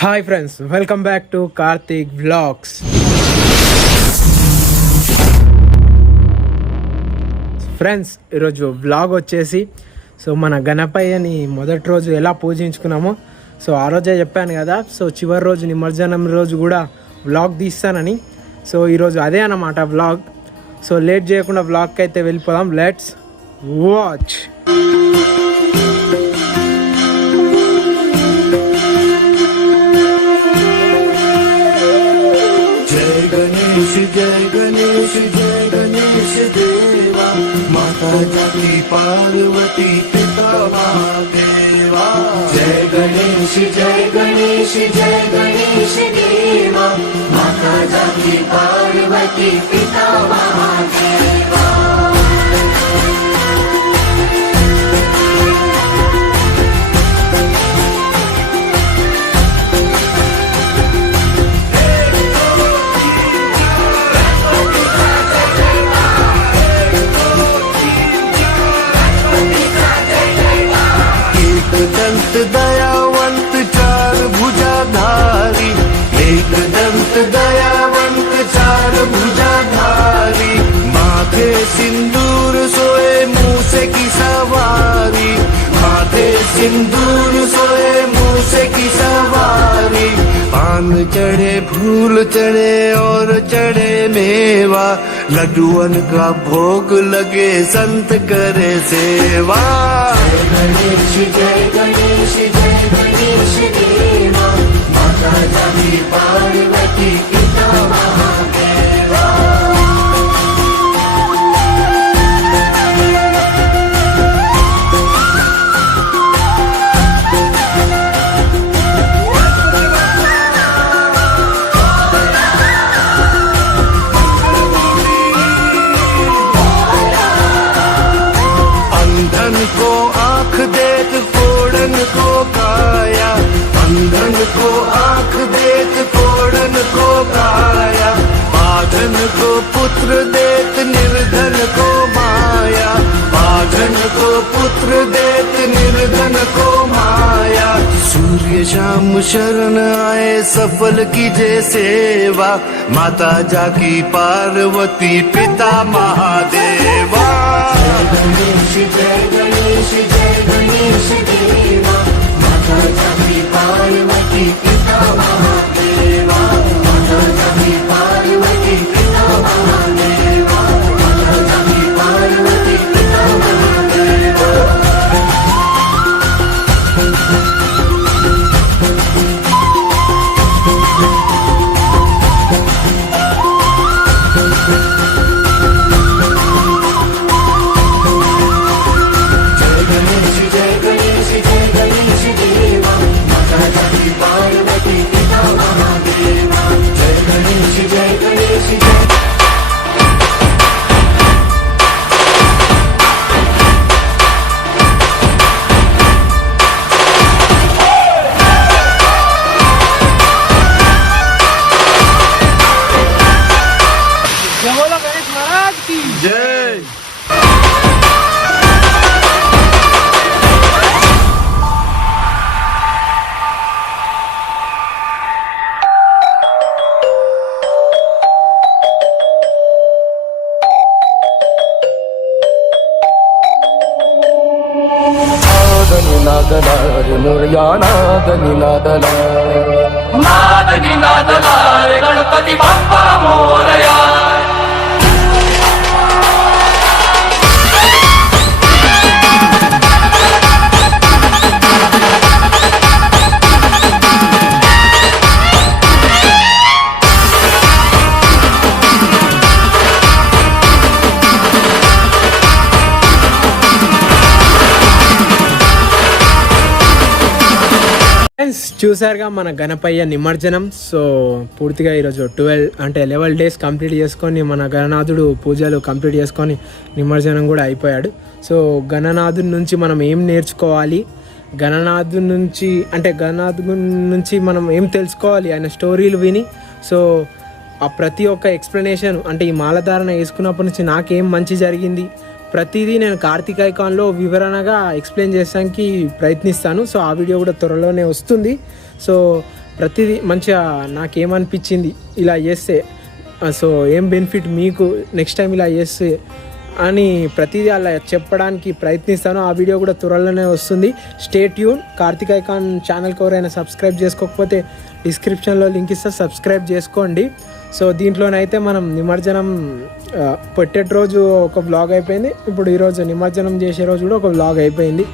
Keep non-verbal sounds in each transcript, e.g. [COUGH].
Hi friends welcome back to Karthik vlogs friends ఈరోజు vlog వచ్చేసి so మన గణపయ్యని మొదటి రోజు ఎలా పూజించుకున్నామో సో ఆ రోజే చెప్పాను కదా సో చివరి రోజు నిమజ్జనం రోజు కూడా వ్లాగ్ తీస్తానని. సో ఈరోజు అదే అన్నమాట వ్లాగ్ సో లేట్ చేయకుండా వ్లాగ్కి అయితే వెళ్ళిపోదాం. లెట్స్ వాచ్ पिता महादेवा जय गणेश जय गणेश जय गणेश देवा। माता जाती पार्वती पिता महादेवा भुजाधारी माथे सिंदूर सोए मूसे की सवारी, माथे सिंदूर सोए की सवारी। पान चढ़े, फूल चढ़े और चढ़े मेवा, लड्डुअन का भोग लगे संत करे सेवा। गणेश, जय गणेश जय गणेश देवा। माता पार्वती को काया अंधन को आँख देख कोड़न को काया, बाधन को पुत्र देत निर्धन को माया, बाधन को पुत्र देत निर्धन को माया। सूर्य शाम शरण आए, सफल कीजे सेवा, माता जाकी पार्वती पिता महादेवा। जय गणेश जय गणेश, जय नादला रे मोरया नादनी नादला नादनी नादला गणपती बाप्पा मोरया. ఫ్రెండ్స్ చూసారుగా మన గణపయ్య నిమజ్జనం. సో పూర్తిగా ఈరోజు ట్వెల్వ్ అంటే లెవెల్ డేస్ కంప్లీట్ చేసుకొని మన గణనాథుడు పూజలు కంప్లీట్ చేసుకొని నిమజ్జనం కూడా అయిపోయాడు. సో గణనాథుడి నుంచి మనం ఏం నేర్చుకోవాలి? గణనాథు నుంచి అంటే గణనాథు నుంచి మనం ఏం తెలుసుకోవాలి ఆయన స్టోరీలు విని సో ఆ ప్రతి ఒక్క ఎక్స్ప్లెనేషన్ అంటే ఈ మాలధారణ వేసుకున్నప్పటి నుంచి నాకేం మంచి జరిగింది? ప్రతిదీ నేను కార్తీక్ ఐకాన్లో వివరణగా ఎక్స్ప్లెయిన్ చేయడానికి ప్రయత్నిస్తాను. సో ఆ వీడియో కూడా త్వరలోనే వస్తుంది. సో ప్రతిదీ మంచిగా నాకేమనిపించింది ఇలా చేస్తే సో ఏం బెనిఫిట్ మీకు నెక్స్ట్ టైం ఇలా చేస్తే అని ప్రతిదీ అలా చెప్పడానికి ప్రయత్నిస్తాను. ఆ వీడియో కూడా త్వరలోనే వస్తుంది. స్టేట్ యూన్ కార్తిక్ ఐకాన్ ఛానల్కి ఎవరైనా సబ్స్క్రైబ్ చేసుకోకపోతే డిస్క్రిప్షన్లో లింక్ ఇస్తా. సబ్స్క్రైబ్ చేసుకోండి. సో దీంట్లోనైతే మనం నిమజ్జనం పెట్టేటి రోజు ఒక బ్లాగ్ అయిపోయింది. ఇప్పుడు ఈరోజు నిమజ్జనం చేసే రోజు కూడా ఒక బ్లాగ్ అయిపోయింది.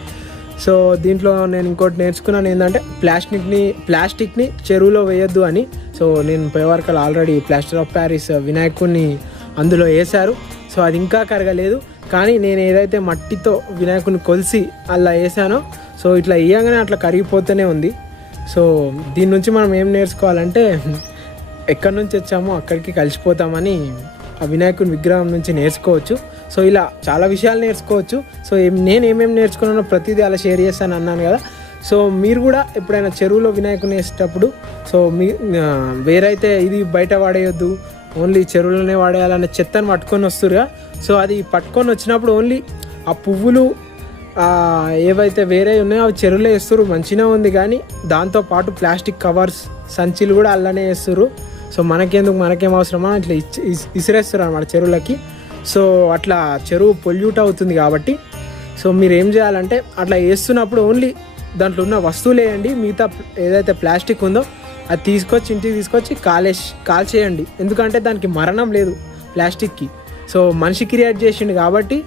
సో దీంట్లో నేను ఇంకోటి నేర్చుకున్నాను ఏంటంటే ప్లాస్టిక్ని ప్లాస్టిక్ని చెరువులో వేయొద్దు అని. సో నేను పోయేవరకు ఆల్రెడీ ప్లాస్టర్ ఆఫ్ ప్యారిస్ వినాయకుడిని అందులో వేశారు. సో అది ఇంకా కరగలేదు. కానీ నేను ఏదైతే మట్టితో వినాయకుడిని కొలిసి అలా వేసానో సో ఇట్లా వేయగానే అట్లా కరిగిపోతూనే ఉంది. సో దీని నుంచి మనం ఏం నేర్చుకోవాలంటే ఎక్కడి నుంచి వచ్చామో అక్కడికి కలిసిపోతామని వినాయకుని విగ్రహం నుంచి నేర్చుకోవచ్చు. సో ఇలా చాలా విషయాలు నేర్చుకోవచ్చు. సో నేను ఏమేమి నేర్చుకున్నానో ప్రతిదీ అలా షేర్ చేస్తాను అన్నాను కదా. సో మీరు కూడా ఎప్పుడైనా చెరువులో వినాయకుని వేసేటప్పుడు సో మీ వేరైతే ఇది బయట వాడేయొద్దు ఓన్లీ చెరువులోనే వాడేయాలనే చెత్తను పట్టుకొని వస్తురుగా సో అది పట్టుకొని వచ్చినప్పుడు ఓన్లీ ఆ పువ్వులు ఏవైతే వేరే ఉన్నాయో అవి చెరువులో వేస్తారు మంచిగా ఉంది. కానీ దాంతోపాటు ప్లాస్టిక్ కవర్స్ సంచులు కూడా అల్లనే వేస్తారు సో మనకెందుకు మనకేం అవసరమా? ఇట్లా ఇచ్చి ఇసిరేస్తారు అనమాట చెరువులకి. సో అట్లా చెరువు పొల్యూట్ అవుతుంది కాబట్టి సో మీరు ఏం చేయాలంటే అట్లా వేస్తున్నప్పుడు ఓన్లీ దాంట్లో ఉన్న వస్తువులు వేయండి. మిగతా ఏదైతే ప్లాస్టిక్ ఉందో అది తీసుకొచ్చి ఇంటికి తీసుకొచ్చి కాలేసి కాల్చేయండి. ఎందుకంటే దానికి మరణం లేదు ప్లాస్టిక్కి. సో మనిషి క్రియేట్ చేసిండు కాబట్టి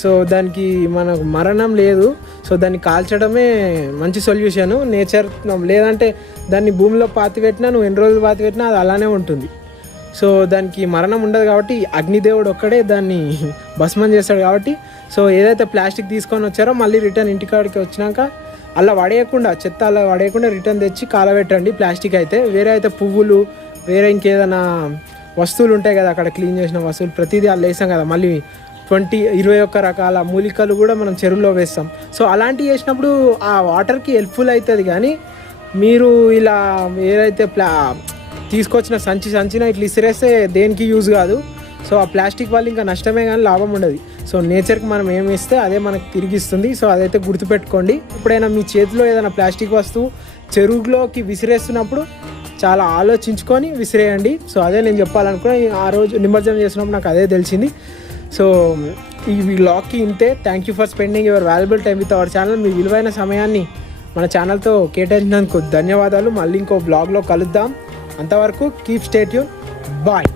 సో దానికి మనకు మరణం లేదు. సో దాన్ని కాల్చడమే మంచి సొల్యూషన్. నేచర్ లేదంటే దాన్ని భూమిలో పాతి పెట్టినా నువ్వు ఎన్ని రోజులు పాతి పెట్టినా అది అలానే ఉంటుంది. సో దానికి మరణం ఉండదు కాబట్టి అగ్నిదేవుడు ఒక్కడే దాన్ని [LAUGHS] భస్మం చేస్తాడు కాబట్టి సో ఏదైతే ప్లాస్టిక్ తీసుకొని వచ్చారో మళ్ళీ రిటర్న్ ఇంటికాడికి వచ్చినాక అలా పడేయకుండా చెత్త అలా పడేయకుండా రిటర్న్ తెచ్చి కాలబెట్టండి ప్లాస్టిక్ అయితే. వేరే అయితే పువ్వులు వేరే ఇంకేదైనా వస్తువులు ఉంటాయి కదా అక్కడ క్లీన్ చేసిన వస్తువులు ప్రతిదీ అలా వేసాం కదా మళ్ళీ ట్వంటీ ఇరవై ఒక్క రకాల మూలికలు కూడా మనం చెరువులో వేస్తాం. సో అలాంటివి వేసినప్పుడు ఆ వాటర్కి హెల్ప్ఫుల్ అవుతుంది కానీ మీరు ఇలా ఏదైతే ప్లా తీసుకొచ్చిన సంచి సంచిన ఇట్లా ఇసిరేస్తే దేనికి యూజ్ కాదు. సో ఆ ప్లాస్టిక్ వల్ల ఇంకా నష్టమే కానీ లాభం ఉండదు. సో నేచర్కి మనం ఏమి ఇస్తే అదే మనకు తిరిగిస్తుంది. సో అదైతే గుర్తుపెట్టుకోండి. ఎప్పుడైనా మీ చేతిలో ఏదైనా ప్లాస్టిక్ వస్తువు చెరువులోకి విసిరేస్తున్నప్పుడు చాలా ఆలోచించుకొని విసిరేయండి. సో అదే నేను చెప్పాలనుకున్నా ఆ రోజు నిమజ్జనం చేసినప్పుడు నాకు అదే తెలిసింది. సో ఈ వ్లాగ్కి ఇంతే thank you for spending your valuable time with our channel మీ విలువైన సమయాన్ని మన ఛానల్తో కేటాయించినందుకు ధన్యవాదాలు. మళ్ళీ ఇంకో బ్లాగ్లో కలుద్దాం. అంతవరకు కీప్ స్టేట్యూన్ బాయ్